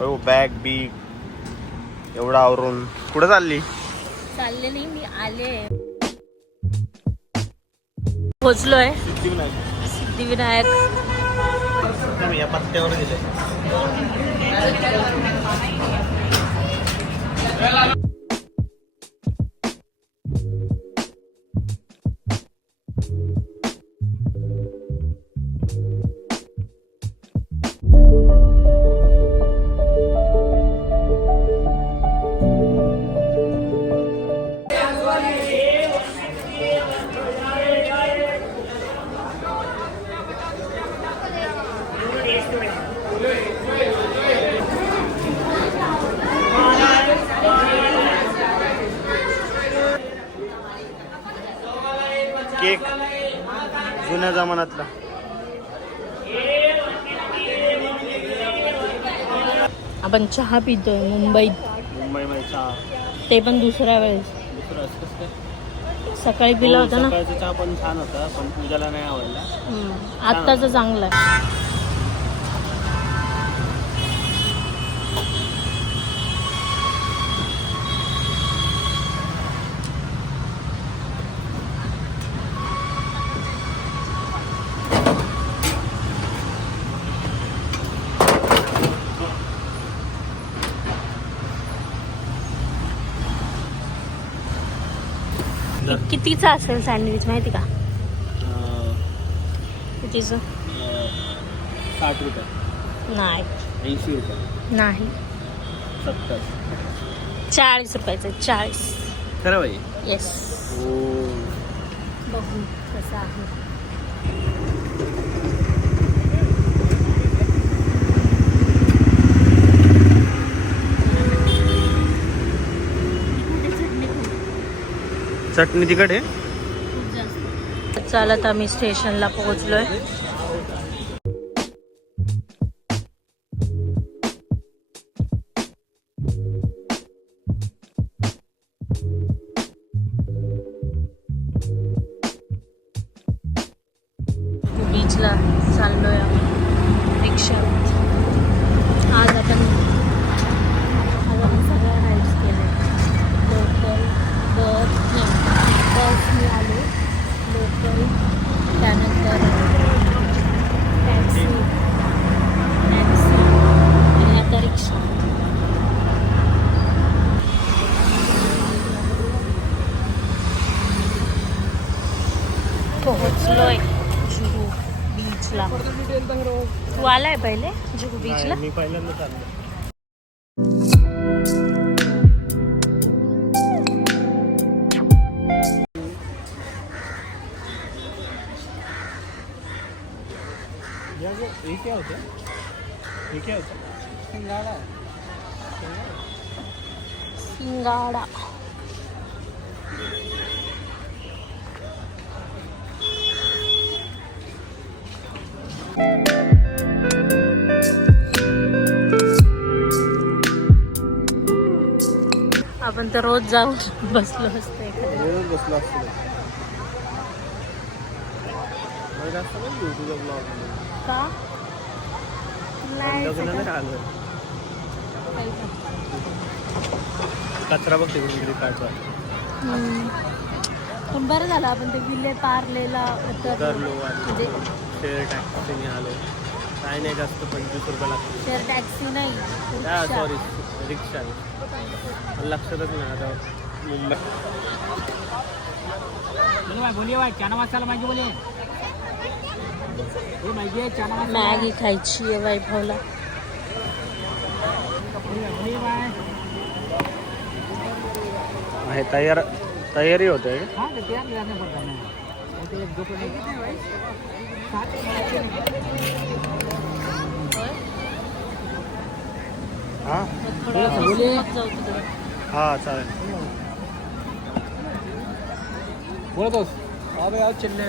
हो bag big एवढं आवरून कुठं चालली? चाललेली मी आले. पोचलोय सिद्धिविनायक. या पत्त्यावर गेले. केक जुन्या जमान्यातला. आपण चहा पितोय मुंबईमध्ये चहा. ते पण दुसऱ्या वेळेस. सकाळी पिला होता ना. सकाळचा चहा पण छान होता पण पूजाला नाही आवडला. आत्ताचा चांगला आहे. कितीचा असेल सँडविच माहिती का? कितीचं? 60 रुपये. नाही. 80 रुपये. नाही. 70. 40 रुपयाचं. 40. खरं बाई. येस. बघू कसं आहे. चटणी तिखट आहे. चालत आम्ही स्टेशनला पोहोचलोय. बीचला चाललोय आम्ही रिक्षा. आज आपण सगळ्या राईड्स केले. लोकल बसनी आलो. लोकल त्यानंतर टॅक्सी आणि आता रिक्षा. पोहोचलोय जुहू बीचला. तू आलाय पहिले जुहू बीचला? मी पहिल्यांदा चाललो. ये क्या होता है? ये क्या होता है? सिंगाड़ा. सिंगाड़ा. आपण तर रोज जाऊन बसलो असतो एखाद्या. रोज बसलो असतो. जास्त नाही तुझा ब्लॉग का? कचरा बघ तिकडून तरी काढतो. पण बरं झालं आपण ते विले पार्लेला उतरलो आणि शेअर टॅक्सीने आलो. काय नाही जास्त 25 रुपये लागतो. शेअर टॅक्सी नाही, सॉरी रिक्षा. लक्षातच नाही आता. मुंबई बोलिए भाई चना मसाला माहिती बोलिए. मॅगी खायची आहे वैभवला. तयारी होते. हा चालेल. बोलतोस अबे आज चलने.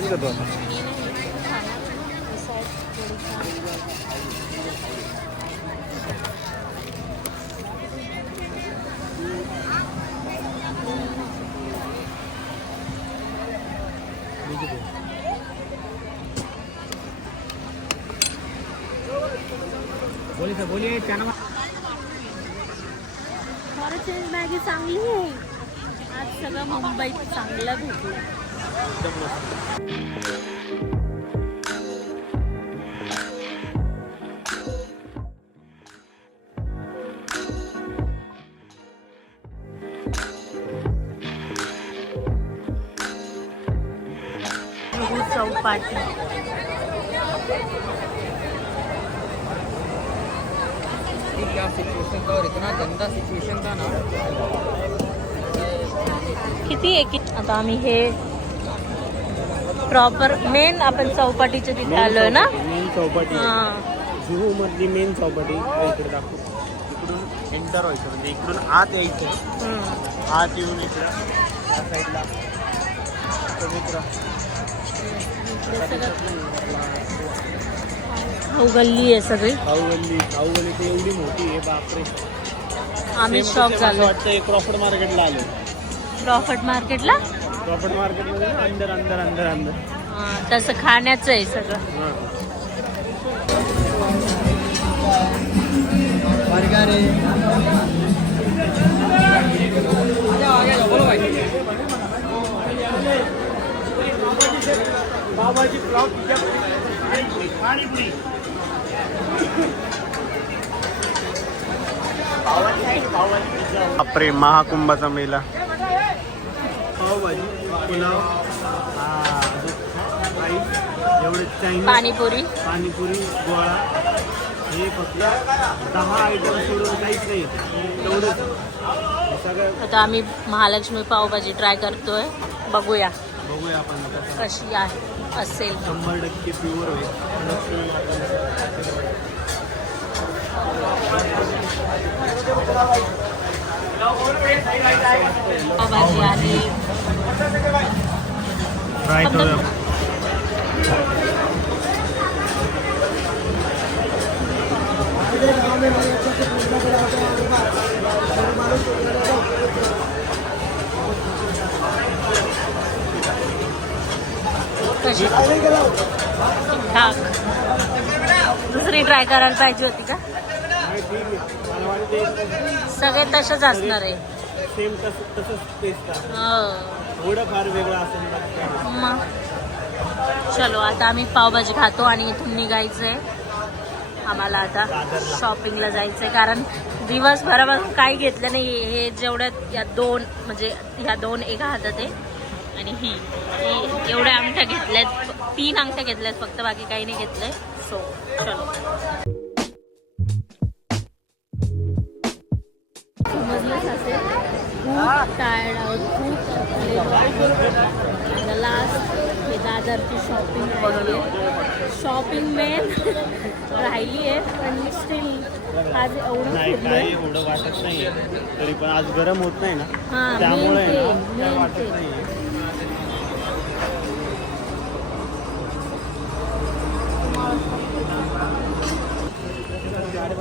ठीक आहे तो आता. बोलिए सर बोलिए चना फॉरेस्ट मॅगी चांगली आहे. आज सगळं मुंबईत चांगलं भेटलं. एकदम मस्त. चौपाटी क्या सिचुएशन था और इतना गंदा सिचुएशन था ना. किती आहे? आता आम्ही हे प्रॉपर मेन आपण चौपाटीच्या तिथे आलोय ना. मेन चौपाटी हा. जुहू मधली मेन चौपाटी इकडे दाखवू. इकडून एंटर व्हायचं म्हणजे इकडून आत यायचं. आत येऊन इकडं या साईडला पवित्र गल्ली आहे सगळी. खाऊगल्ली तर एवढी मोठी आहे बापरे. आम्ही शॉप झालो. वाटतं क्रॉफर्ड मार्केटला आलो. प्रॉफिट मार्केटला क्रॉफर्ड मार्केटमध्ये ना अंदर अंदर अंदर अंदर तसं खाण्याचं आहे सगळं. पावभाजी पुलाव पाणीपुरी बापरे महाकुंभाचा मेला. पावभाजी पुलाव एवढे चायनीज पाणीपुरी पाणीपुरी गोळा हे फक्त 10 आयटम सोडून काहीच नाही तेवढंच सगळं. आता आम्ही महालक्ष्मी पावभाजी ट्राय करतोय. बघूया आपण कशी आहे असेल. 100% प्युअर होईल. पावभाजी आणि ट्राय करूया. कशी ठीकठाक. दुसरी ट्राय करायला पाहिजे होती का? सगळे तसेच असणार आहे. सेम तसंच टेस्ट आहे. हो. थोडं फार वेगळं असेल. मग चलो आता आम्ही पावभाजी खातो आणि इथून निघायचंय. आम्हाला आता शॉपिंगला जायचंय कारण दिवसभरापासून काही घेतलं नाही. हे जेवढ्यात या दोन म्हणजे ह्या दोन एका हातात आहे आणि ही एवढ्या अंगठ्या घेतल्यात. 3 अंगठ्या घेतल्यात फक्त, बाकी काही नाही घेतलंय. सो चलो. समजलंच असेल खूप टायर्ड आहोत. खूप लास्ट हे दादरची शॉपिंग राहिली आहे. शॉपिंग मेन राहिली आहे पण स्टील आज एवढं नाही फिरलोय. काय एवढं वाटत नाही तरी पण आज गरम होत नाही ना हां, त्यामुळे मेन ना ते, काय मेन वाटत ते. नाही.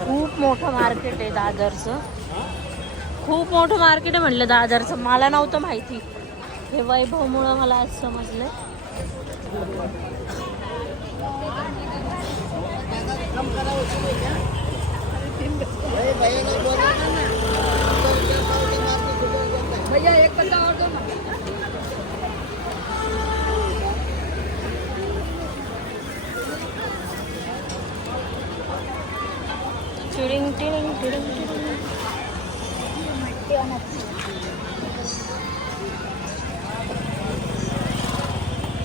खूप मोठं मार्केट आहे दादरचं. खूप मोठं मार्केट आहे म्हणलं दादरचं. मला नव्हतं माहिती. हे वैभवमुळं मला आज समजलं. भैया एक बंदा और दो ना. Tiding tiding tiding tiding.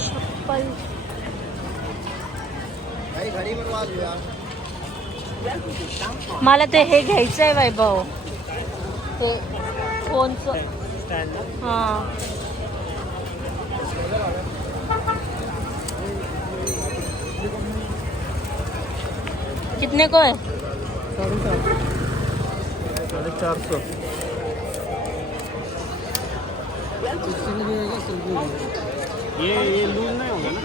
चप्पल मला ते हे घ्यायचं आहे वैभव. ते फोनचं. हां कितने को है? 450. ये लूज नहीं होगा ना?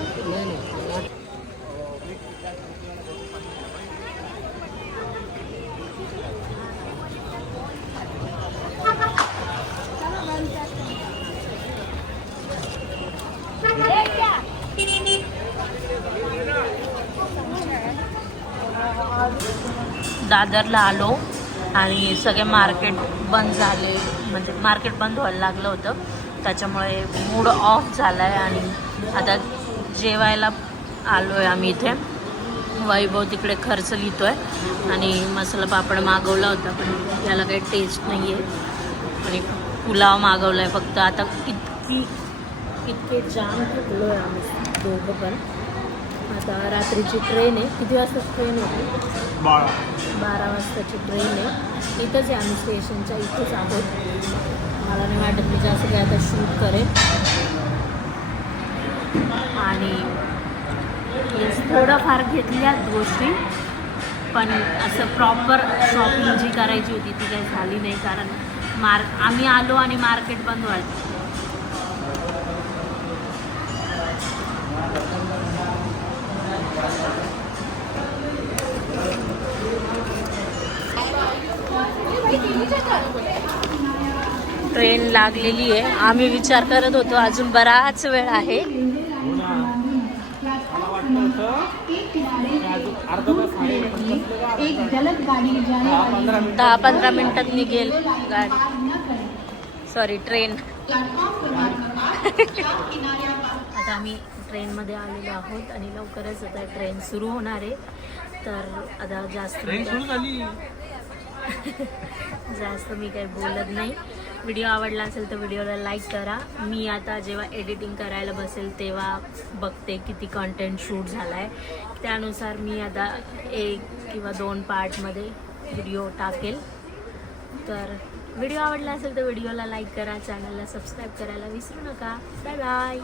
दादरला आलो आणि सगळे मार्केट बंद झाले, म्हणजे मार्केट बंद व्हायला लागलं होतं, त्याच्यामुळे मूड ऑफ झाला आहे. आणि आता जेवायला आलो आहे आम्ही इथे. वैभव तिकडे खर्च लिहितो आहे आणि मसाला पापड मागवला होता, पण त्याला काही टेस्ट नाही आहे. आणि पुलाव मागवला आहे फक्त. आता इतके जाम थकलो आहे आम्ही दोघं पण. आता रात्रीची ट्रेन आहे. किती वाजता ट्रेन होती? 12 वाजताची ट्रेन आहे. इथंच आहे आम्ही, स्टेशनच्या इथेच आहोत. मला नाही वाटत मी जास्त काय आता शूट करेन. आणि थोडंफार घेतल्या गोष्टी, पण असं प्रॉपर शॉपिंग जी करायची होती ती काही झाली नाही, कारण आम्ही आलो आणि मार्केट बंद व्हायचं. ट्रेन लागलेली आहे. आम्ही विचार करत होतो अजून बराच वेळ आहे. 10-15 मिनिटात निघेल गाडी, सॉरी ट्रेन. आता आम्ही ट्रेनमध्ये आलेलो आहोत आणि लवकरच आता ट्रेन सुरू होणार आहे. तर आता जास्त मी काही बोलत नाही. व्हिडिओ आवडला असेल तर व्हिडिओला लाईक करा. मी आता जेव्हा एडिटिंग करायला बसेल तेव्हा बघते किती कंटेंट शूट झाला आहे, त्यानुसार मी आता 1 किंवा 2 पार्टमध्ये व्हिडिओ टाकेल. तर व्हिडिओ आवडला असेल तर व्हिडिओला लाईक करा, चॅनलला सबस्क्राईब करायला विसरू नका. Bye bye.